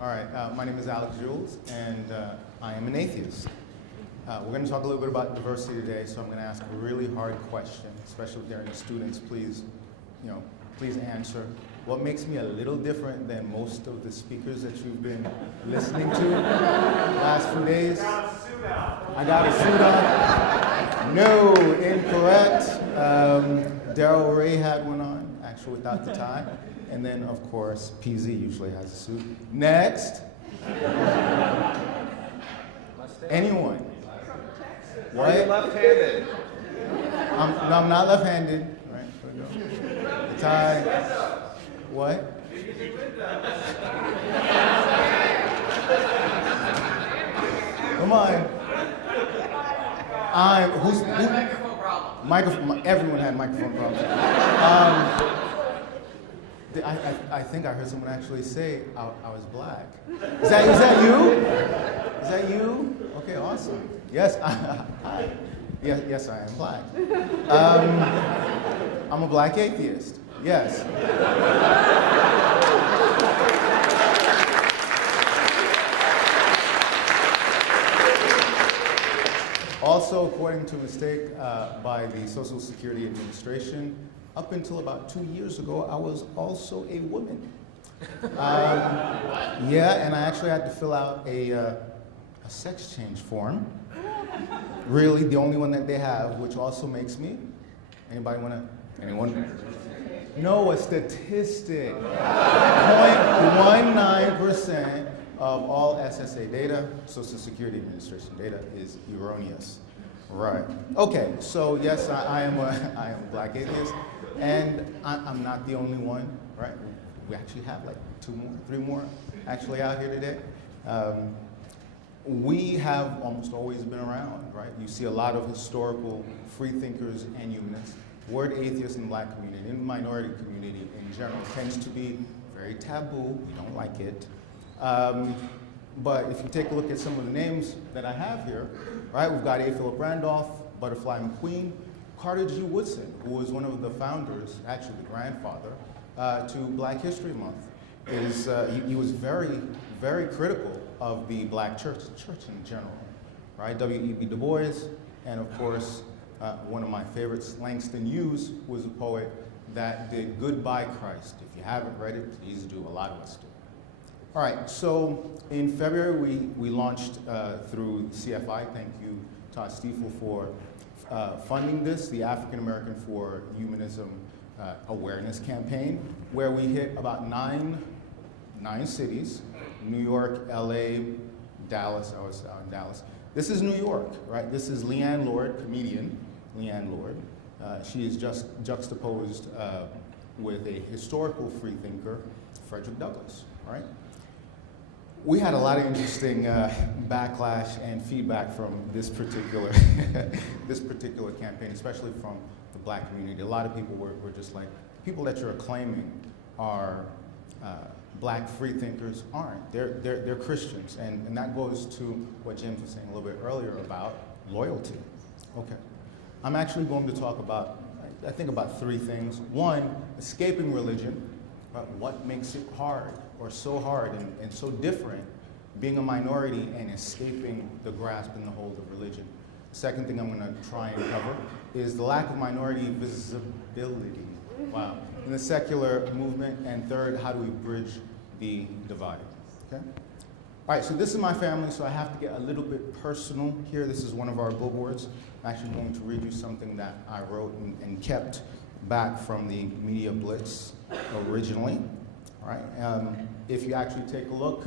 All right, my name is Alix Jules, and I am an atheist. We're going to talk a little bit about diversity today, so I'm going to ask a really hard question, especially if there are any students. Please, please answer. What makes me a little different than most of the speakers that you've been listening to the last few days? I got a suit on. No, incorrect. Daryl Ray had one on, actually without the tie. And then, of course, PZ usually has a suit. Next. Anyone? What? Are you left-handed? No, I'm not left-handed. All right, there we go. The tie. What? Come on. Microphone. Everyone had microphone problems. I think I heard someone actually say I was black. Is that you? Is that you? Okay, awesome. Yes, yes, I am black. I'm a black atheist. Yes. Also, according to a mistake by the Social Security Administration, up until about 2 years ago, I was also a woman. Yeah, and I actually had to fill out a sex change form. Really, the only one that they have, which also makes me, anybody want to, anyone? No, a statistic. 0.19% of all SSA data, Social Security Administration data, is erroneous. Right. Okay, so yes, I am a black atheist, and I'm not the only one, right? We actually have like 2 more, 3 more actually out here today. We have almost always been around, right? You see a lot of historical free thinkers and humanists. The word atheist in the black community, in the minority community in general, tends to be very taboo. We don't like it. But if you take a look at some of the names that I have here, right, we've got A. Philip Randolph, Butterfly McQueen, Carter G. Woodson, who was one of the founders, actually the grandfather, to Black History Month. He was very, very critical of the black church in general, right? W.E.B. Du Bois, and of course, one of my favorites, Langston Hughes, was a poet that did Goodbye Christ. If you haven't read it, please do. A lot of us do. All right, so in February, we launched through CFI, thank you Todd Stiefel for funding this, the African American for Humanism Awareness Campaign, where we hit about nine cities, New York, LA, Dallas. I was out in Dallas. This is New York, right? This is Leanne Lord, comedian, Leanne Lord. She is just juxtaposed with a historical free thinker, Frederick Douglass, right? We had a lot of interesting backlash and feedback from this particular campaign, especially from the black community. A lot of people were just like, people that you're claiming are black free thinkers aren't. They're Christians, and that goes to what James was saying a little bit earlier about loyalty. Okay, I'm actually going to talk about, I think about 3 things. 1, escaping religion. What makes it hard, or so hard and so different, being a minority and escaping the grasp and the hold of religion. The second thing I'm going to try and cover is the lack of minority visibility, wow, in the secular movement. And third, how do we bridge the divide, okay? All right, so this is my family, so I have to get a little bit personal here. This is one of our billboards. I'm actually going to read you something that I wrote and kept back from the Media Blitz originally. All right. If you actually take a look,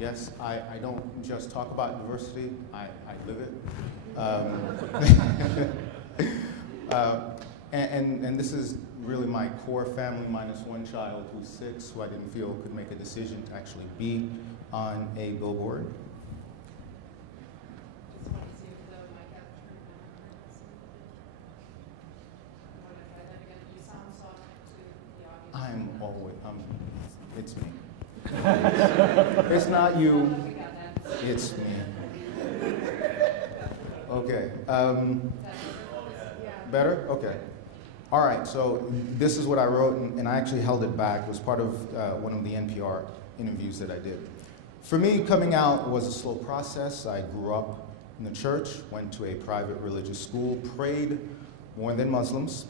yes, I don't just talk about diversity, I live it. And this is really my core family minus 1 child who's 6, who I didn't feel could make a decision to actually be on a billboard. It's me. It's not you, it's me. Okay. Better? Okay. All right, so this is what I wrote, and I actually held it back. It was part of one of the NPR interviews that I did. For me, coming out was a slow process. I grew up in the church, went to a private religious school, prayed more than Muslims.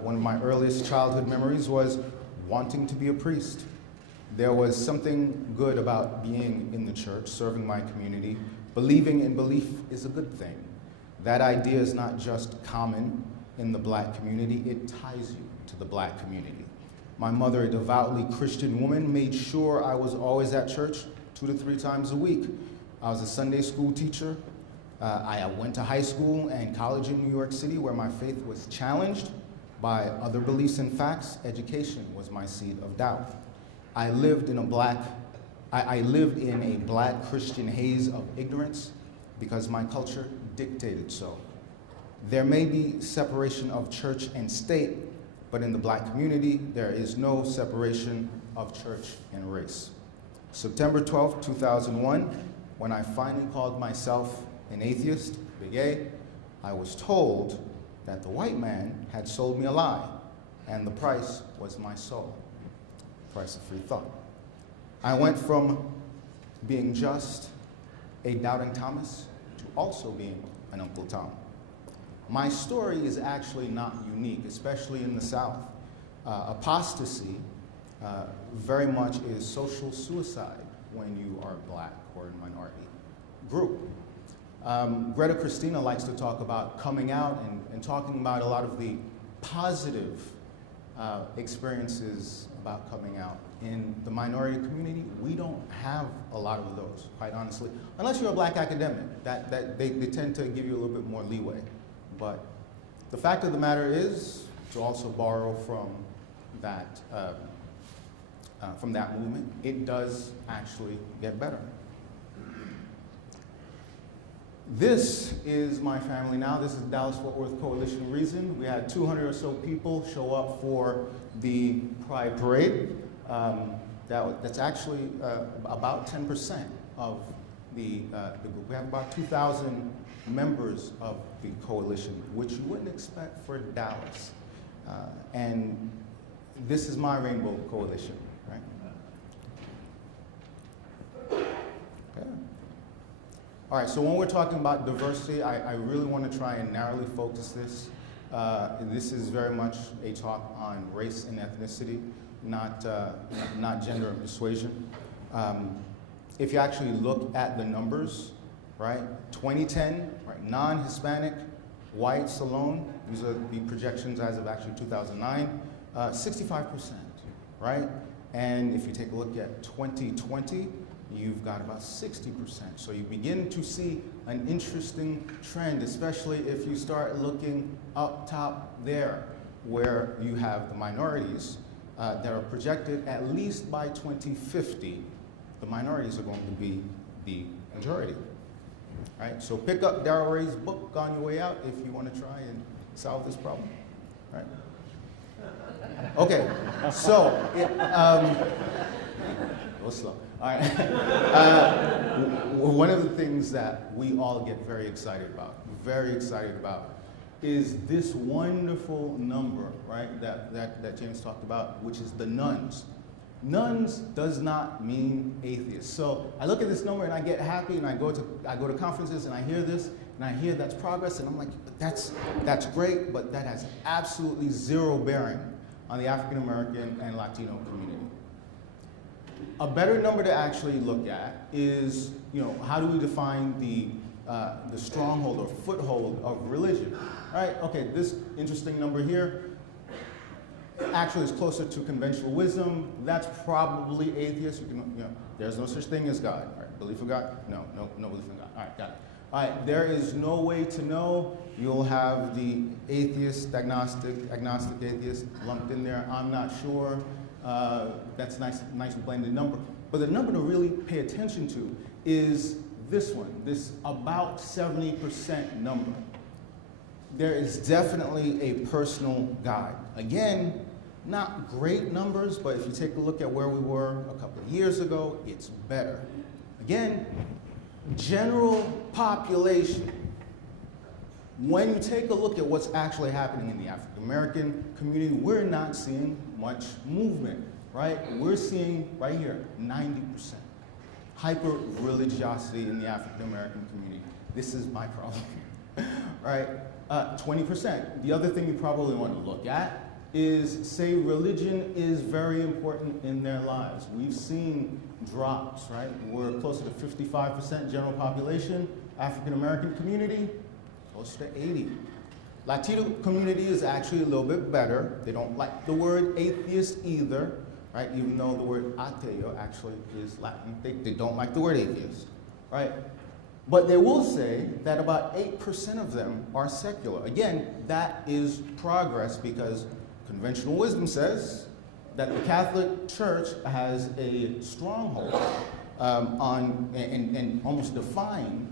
One of my earliest childhood memories was wanting to be a priest. There was something good about being in the church, serving my community. Believing in belief is a good thing. That idea is not just common in the black community, it ties you to the black community. My mother, a devoutly Christian woman, made sure I was always at church 2 to 3 times a week. I was a Sunday school teacher. I went to high school and college in New York City where my faith was challenged by other beliefs and facts. Education was my seed of doubt. I lived in a black Christian haze of ignorance because my culture dictated so. There may be separation of church and state, but in the black community, there is no separation of church and race. September 12, 2001, when I finally called myself an atheist, big A, I was told that the white man had sold me a lie, and the price was my soul. Price of free thought. I went from being just a doubting Thomas to also being an Uncle Tom. My story is actually not unique, especially in the South. Apostasy very much is social suicide when you are black or a minority group. Greta Christina likes to talk about coming out and talking about a lot of the positive experiences about coming out. In the minority community, we don't have a lot of those, quite honestly. Unless you're a black academic, they tend to give you a little bit more leeway. But the fact of the matter is, to also borrow from that movement, it does actually get better. This is my family now. This is Dallas-Fort Worth Coalition Reason. We had 200 or so people show up for the Pride Parade. That's actually about 10% of the group. We have about 2,000 members of the coalition, which you wouldn't expect for Dallas. And this is my Rainbow Coalition, right? Okay. All right, so when we're talking about diversity, I really want to try and narrowly focus this. This is very much a talk on race and ethnicity, not gender and persuasion. If you actually look at the numbers, right, 2010, right, non-Hispanic, whites alone, these are the projections as of actually 2009, 65%, right? And if you take a look at 2020, you've got about 60%. So you begin to see an interesting trend, especially if you start looking up top there, where you have the minorities that are projected at least by 2050, the minorities are going to be the majority. Right? So pick up Darrell Ray's book on your way out if you want to try and solve this problem. Right? Okay, so go slow. All right. One of the things that we all get very excited about, is this wonderful number, right, that James talked about, which is the nuns. Nuns does not mean atheists. So I look at this number and I get happy, and I go to conferences and I hear this, and I hear that's progress, and I'm like, that's great, but that has absolutely zero bearing on the African American and Latino community. A better number to actually look at is, how do we define the stronghold or foothold of religion? Right? Okay, this interesting number here actually is closer to conventional wisdom. That's probably atheist. There's no such thing as God. Right? Belief in God? No belief in God. All right, got it. All right, there is no way to know. You'll have the atheist, agnostic atheist lumped in there. I'm not sure. That's a nice blended number. But the number to really pay attention to is this one, this about 70% number. There is definitely a personal guide. Again, not great numbers, but if you take a look at where we were a couple of years ago, it's better. Again, general population. When you take a look at what's actually happening in the African American community, we're not seeing much movement, right? We're seeing right here, 90%. hyper-religiosity in the African-American community. This is my problem, right? 20%. The other thing you probably want to look at is, say, religion is very important in their lives. We've seen drops, right? We're closer to 55% general population, African-American community, close to 80. Latino community is actually a little bit better. They don't like the word atheist either, right? Even though the word ateo actually is Latin. They don't like the word atheist, right? But they will say that about 8% of them are secular. Again, that is progress because conventional wisdom says that the Catholic Church has a stronghold on and almost define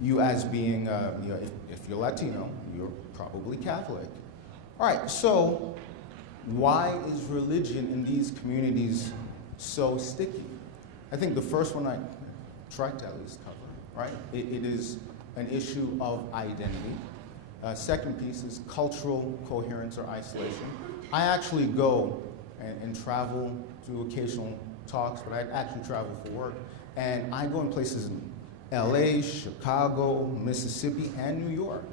you as being, you know, if you're Latino, you're probably Catholic. All right, so why is religion in these communities so sticky? I think the first one I tried to at least cover, right? It is an issue of identity. Second piece is cultural coherence or isolation. I actually go and travel to occasional talks, but I actually travel for work. And I go in places in LA, Chicago, Mississippi, and New York.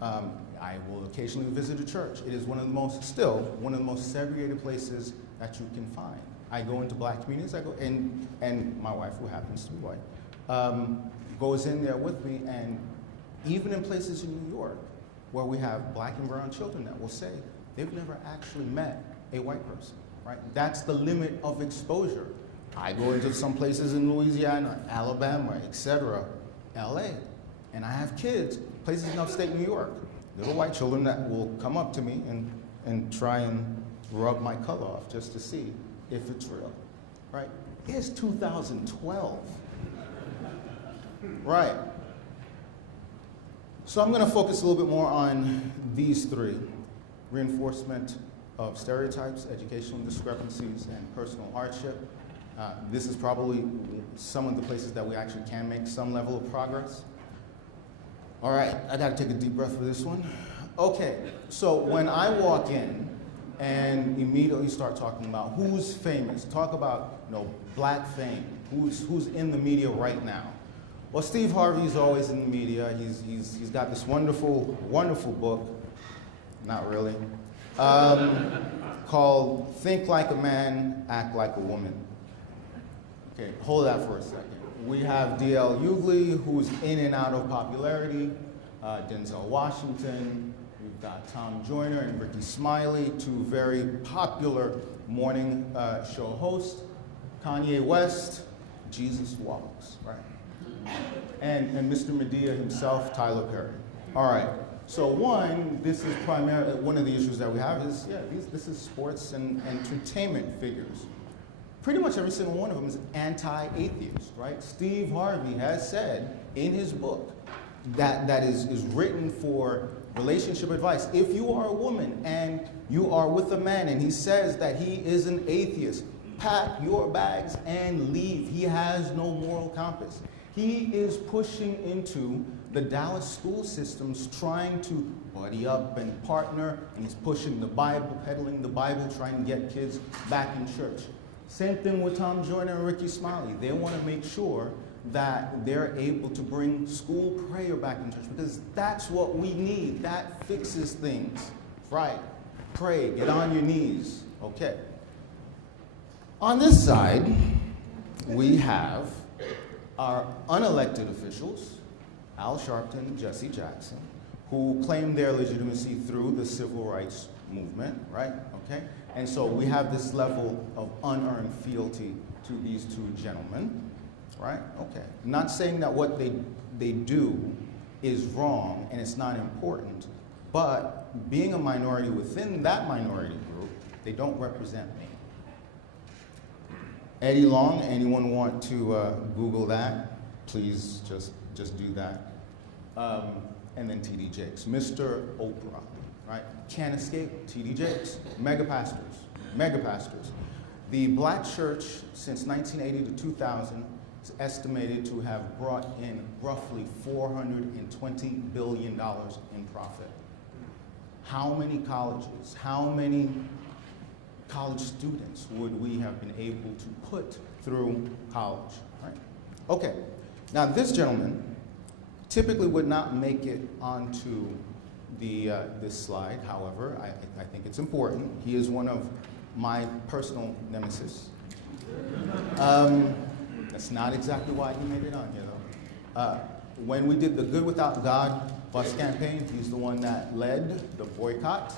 I will occasionally visit a church. It is one of the most segregated places that you can find. I go into black communities, and my wife, who happens to be white, goes in there with me, and even in places in New York, where we have black and brown children that will say they've never actually met a white person, right? That's the limit of exposure. I go into some places in Louisiana, Alabama, etc., LA, and I have kids, places in upstate New York, little white children that will come up to me and try and rub my color off just to see if it's real, right? It's 2012, right? So I'm going to focus a little bit more on these three: reinforcement of stereotypes, educational discrepancies, and personal hardship. This is probably some of the places that we actually can make some level of progress. All right, I got to take a deep breath for this one. Okay, so when I walk in and immediately start talking about who's famous, talk about, you know, black fame, who's in the media right now. Well, Steve Harvey's always in the media. He's got this wonderful, wonderful book, not really, called Think Like a Man, Act Like a Woman. Okay, hold that for a second. We have D.L. Hughley, who's in and out of popularity, Denzel Washington, we've got Tom Joyner and Ricky Smiley, two very popular morning show hosts, Kanye West, Jesus Walks, right? And Mr. Medea himself, Tyler Perry. All right, so this is primarily, one of the issues that we have is, this is sports and entertainment figures. Pretty much every single one of them is anti-atheist, right? Steve Harvey has said in his book that is written for relationship advice. If you are a woman and you are with a man and he says that he is an atheist, pack your bags and leave. He has no moral compass. He is pushing into the Dallas school systems, trying to buddy up and partner, and he's pushing the Bible, peddling the Bible, trying to get kids back in church. Same thing with Tom Joyner and Ricky Smiley. They want to make sure that they're able to bring school prayer back in church because that's what we need. That fixes things, right? Pray, get on your knees, okay. On this side, we have our unelected officials, Al Sharpton, Jesse Jackson, who claim their legitimacy through the civil rights movement, right? Okay? And so we have this level of unearned fealty to these two gentlemen, right? Okay. Not saying that what they do is wrong and it's not important, but being a minority within that minority group, they don't represent me. Eddie Long, anyone want to Google that? Please just do that. And then T.D. Jakes, Mr. Oprah, right? Can't escape T.D. Jakes, mega pastors. The black church since 1980 to 2000 is estimated to have brought in roughly $420 billion in profit. How many colleges, how many college students would we have been able to put through college, right? Okay, now this gentleman typically would not make it onto this slide. However, I think it's important. He is one of my personal nemesis. That's not exactly why he made it on here, though. When we did the Good Without God bus campaign, he's the one that led the boycott,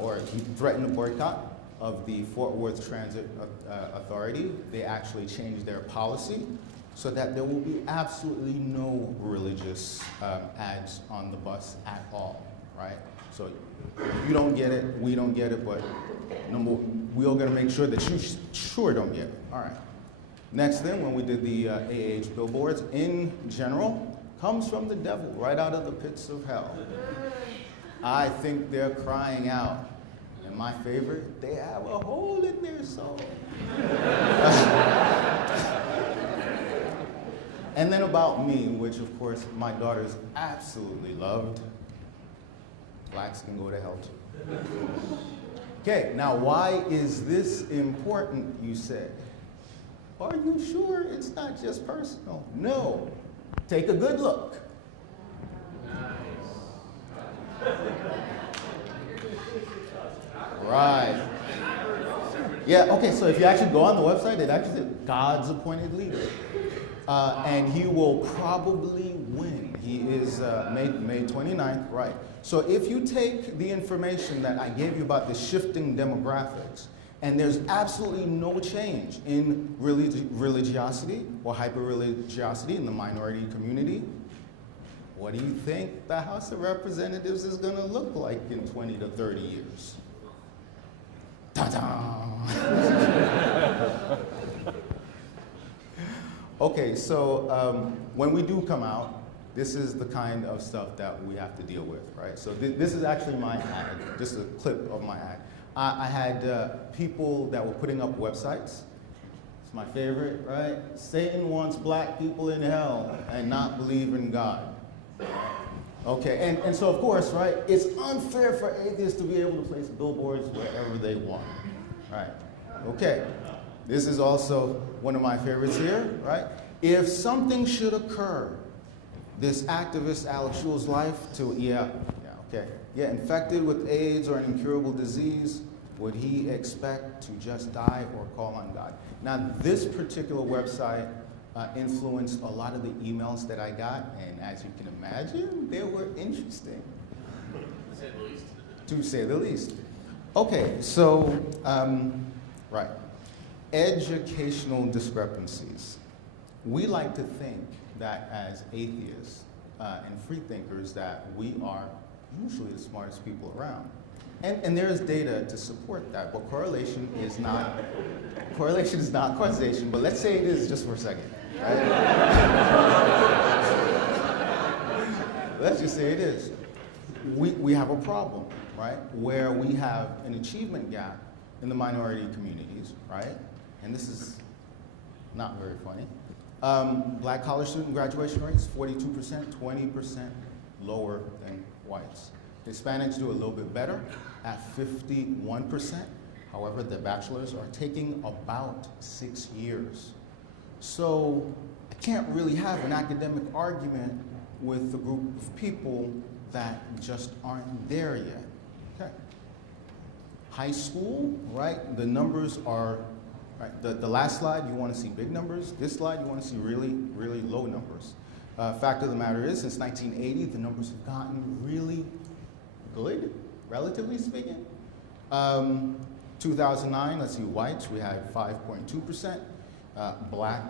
or he threatened a boycott of the Fort Worth Transit Authority. They actually changed their policy so that there will be absolutely no religious ads on the bus at all, right? So you don't get it, we don't get it, but we all gotta make sure that you sure don't get it. All right. Next thing, when we did the AH billboards, in general, comes from the devil, right out of the pits of hell. I think they're crying out. And my favorite, they have a hole in their soul. And then about me, which of course my daughters absolutely loved. Blacks can go to hell too. Okay, now why is this important, you said? Are you sure it's not just personal? No. Take a good look. Right. Yeah, okay, so if you actually go on the website, it actually says God's appointed leader. And he will probably win. He is May 29th, right. So if you take the information that I gave you about the shifting demographics, and there's absolutely no change in religiosity or hyper-religiosity in the minority community, what do you think the House of Representatives is going to look like in 20 to 30 years? Ta-da! Okay, so when we do come out, this is the kind of stuff that we have to deal with, right? So this is actually my ad, just a clip of my ad. I had people that were putting up websites. It's my favorite, right? Satan wants black people in hell and not believe in God. Okay, and so of course, right, it's unfair for atheists to be able to place billboards wherever they want, right? Okay, this is also one of my favorites here, right? If something should occur, this activist Alix Jules' life to, infected with AIDS or an incurable disease, would he expect to just die or call on God? Now, this particular website influenced a lot of the emails that I got, and as you can imagine, they were interesting. To say the least. Okay, so, right. Educational discrepancies. We like to think that as atheists and free thinkers that we are usually the smartest people around. And there is data to support that, but correlation is not causation, but let's say it is just for a second, right? Let's just say it is. We have a problem, right, where we have an achievement gap in the minority communities, right? And this is not very funny. Black college student graduation rates, 42%, 20% lower than whites. Hispanics do a little bit better at 51%. However, the bachelors are taking about 6 years. So I can't really have an academic argument with a group of people that just aren't there yet. Okay. High school, right? The numbers are, right, the last slide, you want to see big numbers. This slide, you want to see really, really low numbers. Fact of the matter is, since 1980, the numbers have gotten really good, relatively speaking. 2009, let's see, whites, we had 5.2%. Black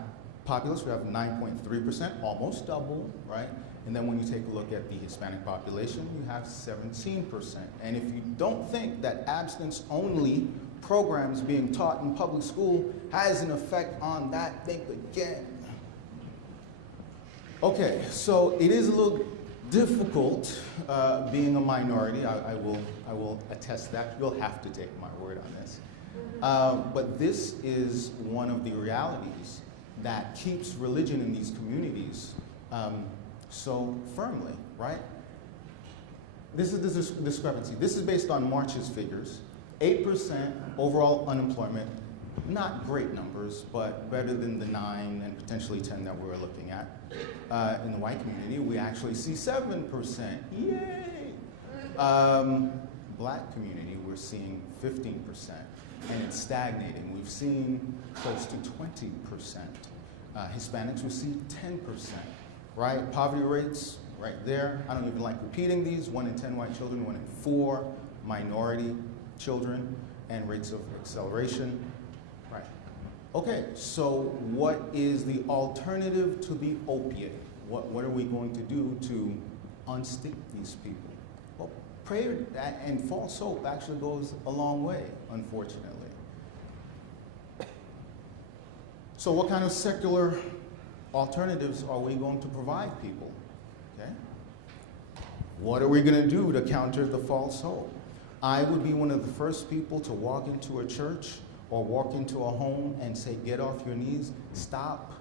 populace, we have 9.3%, almost double, right? And then when you take a look at the Hispanic population, you have 17%. And if you don't think that abstinence-only programs being taught in public school has an effect on that, think again. Okay, so it is a little difficult being a minority. I will attest that. You'll have to take my word on this. But this is one of the realities that keeps religion in these communities so firmly, right? This is the discrepancy. This is based on March's figures. 8% overall unemployment, not great numbers, but better than the 9 and potentially 10 that we're looking at. In the white community, we actually see 7%. Yay! Black community, we're seeing 15%, and it's stagnating. We've seen close to 20%. Hispanics, we see 10%, right? Poverty rates, right there. I don't even like repeating these. 1 in 10 white children, 1 in 4 minority children, and rates of acceleration. Right. Okay, so what is the alternative to the opiate? What are we going to do to unstick these people? Well, prayer and false hope actually goes a long way, unfortunately. So what kind of secular alternatives are we going to provide people? Okay? What are we going to do to counter the false hope? I would be one of the first people to walk into a church or walk into a home and say, get off your knees, stop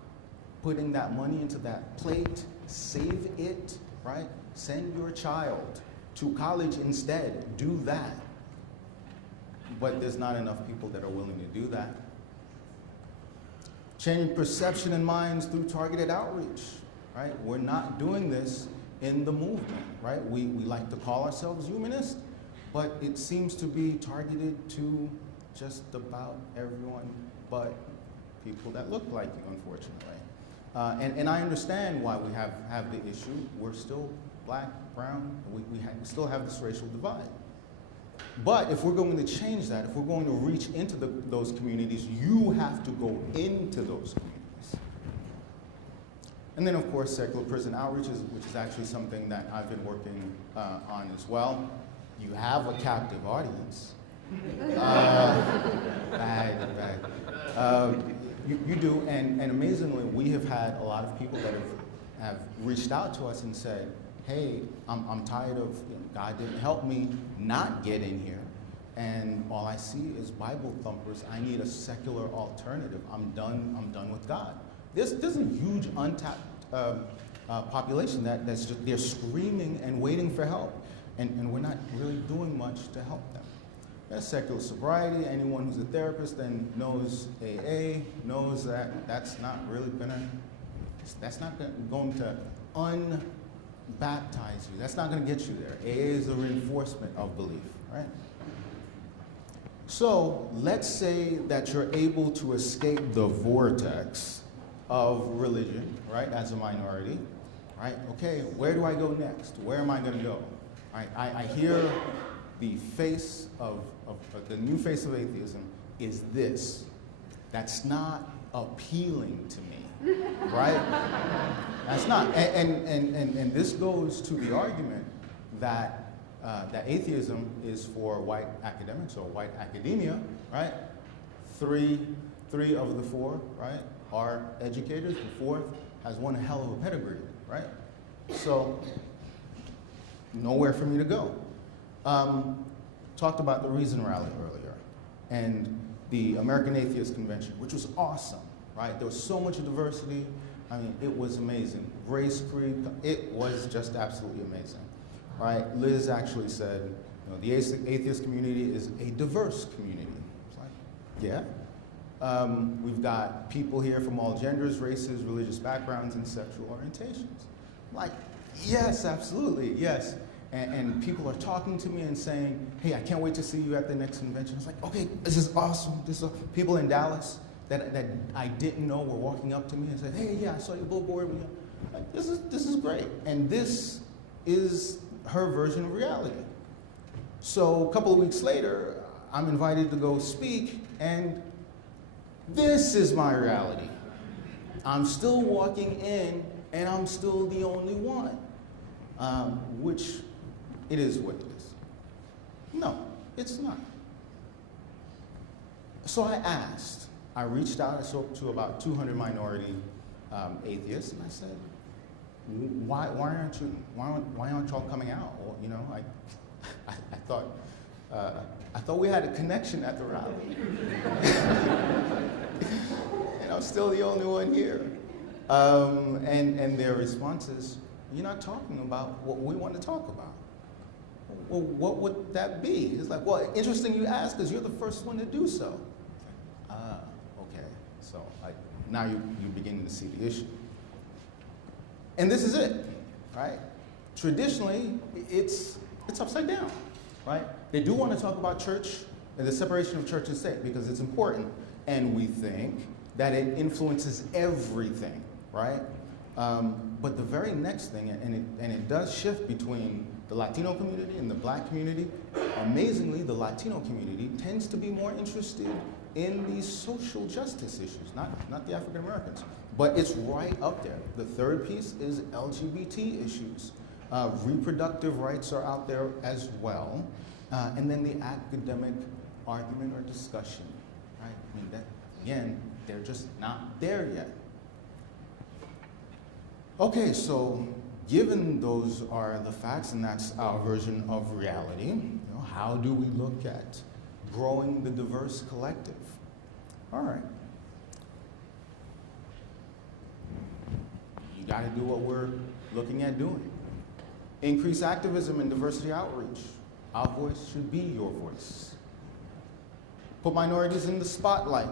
putting that money into that plate, save it, right? Send your child to college instead, do that. But there's not enough people that are willing to do that. Changing perception in minds through targeted outreach, right? We're not doing this in the movement, right? We like to call ourselves humanist, but it seems to be targeted to just about everyone but people that look like you, unfortunately. And I understand why we have the issue. We're still black, brown, we still have this racial divide. But if we're going to change that, if we're going to reach into those communities, you have to go into those communities. And then, of course, secular prison outreach, which is actually something that I've been working on as well. You have a captive audience. You do, and amazingly, we have had a lot of people that have reached out to us and said, hey, I'm tired of, God didn't help me not get in here, and all I see is Bible thumpers. I need a secular alternative. I'm done with God. There's a huge untapped population that's just, they're screaming and waiting for help, and we're not really doing much to help them. There's secular sobriety. Anyone who's a therapist and knows AA knows that that's not really going to unbaptize you. That's not going to get you there. AA is a reinforcement of belief, right? So let's say that you're able to escape the vortex of religion, right, as a minority, right? Okay, where do I go next? Where am I going to go? Right? I hear the face of the new face of atheism is this. That's not appealing to me, right? That's not. And this goes to the argument that that atheism is for white academics or white academia, right? Three of the 4, right, are educators. The 4th has one hell of a pedigree, right? So nowhere for me to go. Talked about the Reason Rally earlier and the American Atheist Convention, which was awesome, right? There was so much diversity. I mean, it was amazing. Race, creed, it was just absolutely amazing, right? Liz actually said, the atheist community is a diverse community. It's like, yeah. We've got people here from all genders, races, religious backgrounds, and sexual orientations. Like, yes, absolutely, yes. And people are talking to me and saying, hey, I can't wait to see you at the next convention. It's like, okay, this is awesome. People in Dallas that I didn't know were walking up to me and said, hey, yeah, I saw your billboard. Like, this is great. And this is her version of reality. So a couple of weeks later, I'm invited to go speak, and this is my reality. I'm still walking in, and I'm still the only one, which it is what it is. No, it's not. So I reached out, I spoke to about 200 minority atheists, and I said, why aren't y'all coming out? Well, I thought we had a connection at the rally. And I'm still the only one here. And their response is, you're not talking about what we want to talk about. Well, what would that be? It's like, well, interesting you ask, because you're the first one to do so. So now you're beginning to see the issue. And this is it, right? Traditionally, it's upside down, right? They do want to talk about church and the separation of church and state because it's important, and we think that it influences everything, right? But the very next thing, and it does shift between the Latino community and the black community. Amazingly, the Latino community tends to be more interested in these social justice issues, not the African Americans, but it's right up there. The third piece is LGBT issues. Reproductive rights are out there as well. And then the academic argument or discussion, right? I mean, that, again, they're just not there yet. Okay, so given those are the facts and that's our version of reality, how do we look at growing the diverse collective? All right. You got to do what we're looking at doing. Increase activism and diversity outreach. Our voice should be your voice. Put minorities in the spotlight.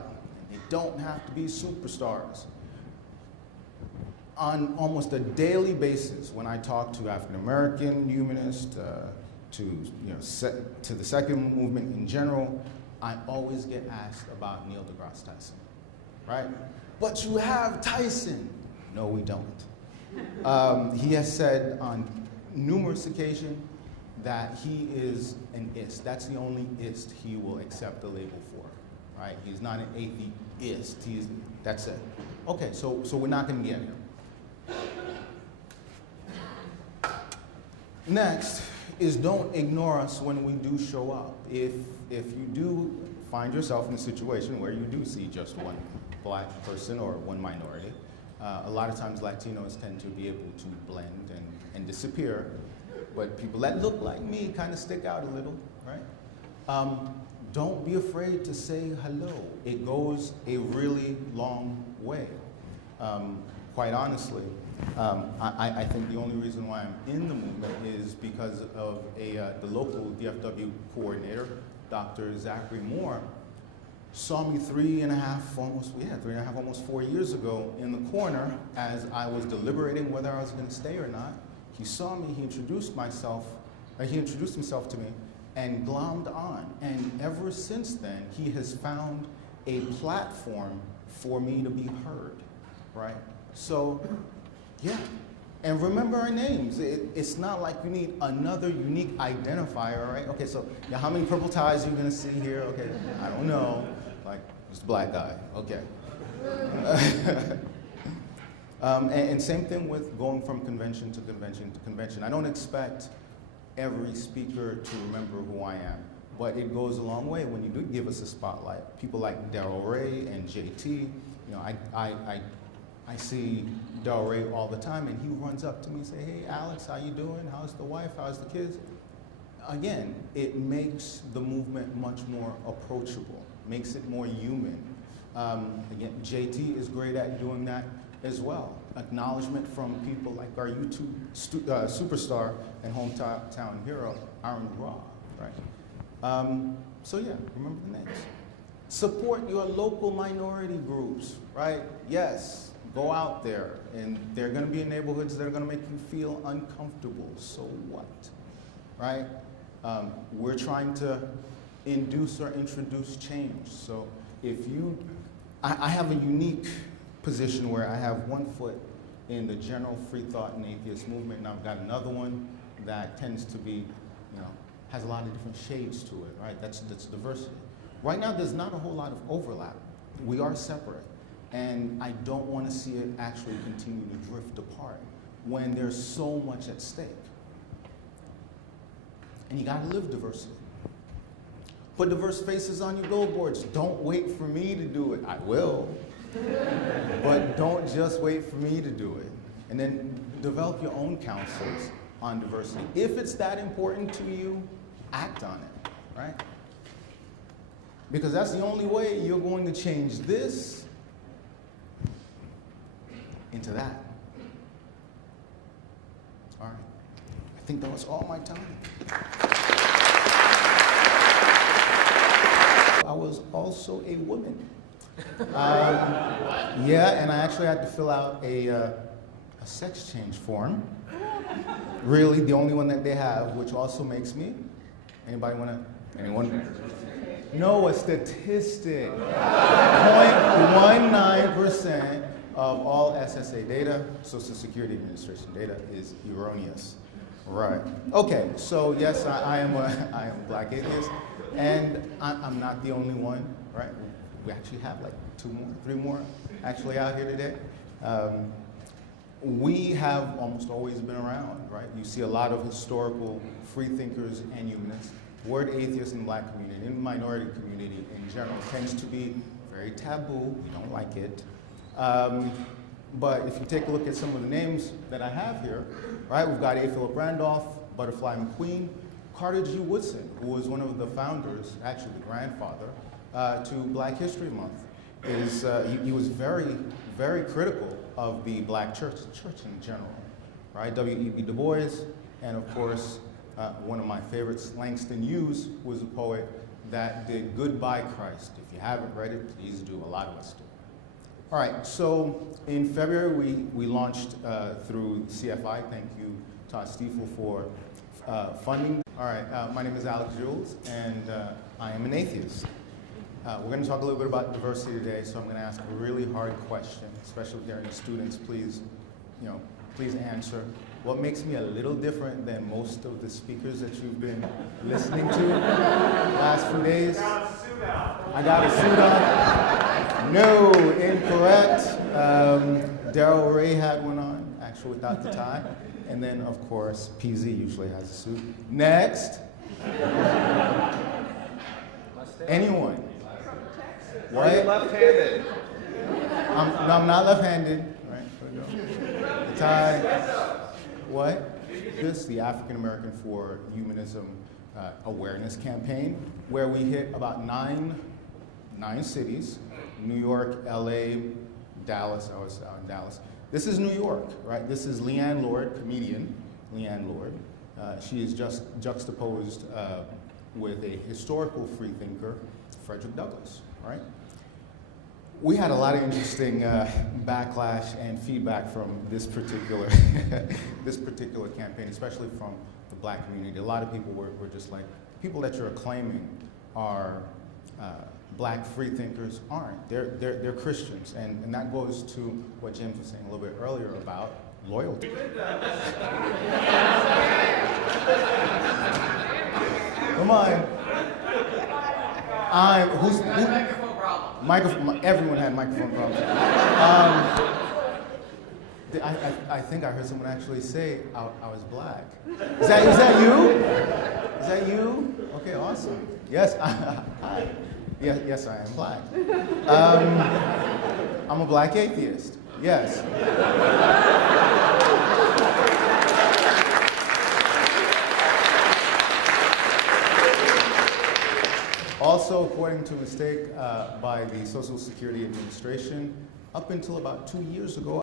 They don't have to be superstars. On almost a daily basis, when I talk to African American humanists, to the second movement in general, I always get asked about Neil deGrasse Tyson, right? But you have Tyson. No, we don't. He has said on numerous occasions that he is an ist. That's the only ist he will accept the label for, right? He's not an atheist. That's it. Okay, so we're not going to get him. Next is don't ignore us when we do show up. If you do find yourself in a situation where you do see just one black person or one minority, a lot of times Latinos tend to be able to blend and disappear, but people that look like me kind of stick out a little, right? Don't be afraid to say hello. It goes a really long way. Quite honestly, I think the only reason why I'm in the movement is because of the local DFW coordinator, Dr. Zachary Moore, saw me 3.5, almost 4 years ago in the corner as I was deliberating whether I was going to stay or not. He saw me, he introduced himself to me and glommed on. And ever since then, he has found a platform for me to be heard, right? So, yeah. And remember our names. It's not like you need another unique identifier, right? Okay, so yeah, how many purple ties are you gonna see here? Okay, I don't know. Like, just a black guy, okay. And same thing with going from convention to convention to convention. I don't expect every speaker to remember who I am, but it goes a long way when you do give us a spotlight. People like Darrell Ray and JT, I see Darrell Ray all the time, and he runs up to me and say, "Hey, Alex, how you doing? How's the wife? How's the kids?" Again, it makes the movement much more approachable, makes it more human. Again, JT is great at doing that as well. Acknowledgement from people like our YouTube superstar and hometown hero, Aaron Raw, right? So yeah, remember the names. Support your local minority groups, right? Yes. Go out there, and there are going to be neighborhoods that are going to make you feel uncomfortable. So what, right? We're trying to induce or introduce change. So if I have a unique position where I have one foot in the general free thought and atheist movement, and I've got another one that tends to be, has a lot of different shades to it, right? That's diversity. Right now, there's not a whole lot of overlap. We are separate. And I don't want to see it actually continue to drift apart when there's so much at stake. And you got to live diversity. Put diverse faces on your billboards. Don't wait for me to do it. I will. But don't just wait for me to do it. And then develop your own councils on diversity. If it's that important to you, act on it, right? Because that's the only way you're going to change this into that. All right. I think that was all my time. I was also a woman. Yeah, and I actually had to fill out a sex change form. Really, the only one that they have, which also makes me. Anybody want to? Anyone? No, a statistic. 0.19% of all SSA data, Social Security Administration data, is erroneous. Right. Okay. So yes, I am a black atheist, and I'm not the only one. Right. We actually have like 3 more actually out here today. We have almost always been around, right? You see a lot of historical free thinkers and humanists. Word atheist in the black community, in the minority community in general, tends to be very taboo. We don't like it. But if you take a look at some of the names that I have here, right? We've got A. Philip Randolph, Butterfly McQueen, Carter G. Woodson, who was one of the founders, actually the grandfather, to Black History Month. He was very, very critical of the black church in general, right? W.E.B. Du Bois, and of course, one of my favorites, Langston Hughes, who was a poet that did Goodbye Christ. If you haven't read it, please do. A lot of us do. All right, so in February, we launched through CFI. Thank you, Todd Stiefel, for funding. All right, my name is Alix Jules, and I am an atheist. We're going to talk a little bit about diversity today, so I'm going to ask a really hard question, especially if there are any students. Please, please answer. What makes me a little different than most of the speakers that you've been listening to the last few days? I got a suit on. No, incorrect. Daryl Ray had one on, actually without the tie. And then, of course, PZ usually has a suit. Next. Anyone? What? Are you left-handed? No, I'm not left-handed. Right, the tie. What? This is the African American for Humanism awareness campaign, where we hit about nine cities: New York, LA, Dallas. I was out in Dallas. This is New York, right? This is Leanne Lord, comedian Leanne Lord. She is just juxtaposed with a historical freethinker, Frederick Douglass, right? We had a lot of interesting backlash and feedback from this particular this particular campaign, especially from the black community. A lot of people were just like, people that you're claiming are black freethinkers aren't. They're Christians, and that goes to what James was saying a little bit earlier about loyalty. Come on. Everyone had microphone problems. I think I heard someone actually say I was black. Is that you? Is that you? Okay, awesome. Yes, yes, I am black. I'm a black atheist. Yes. Also, according to a mistake by the Social Security Administration, up until about 2 years ago,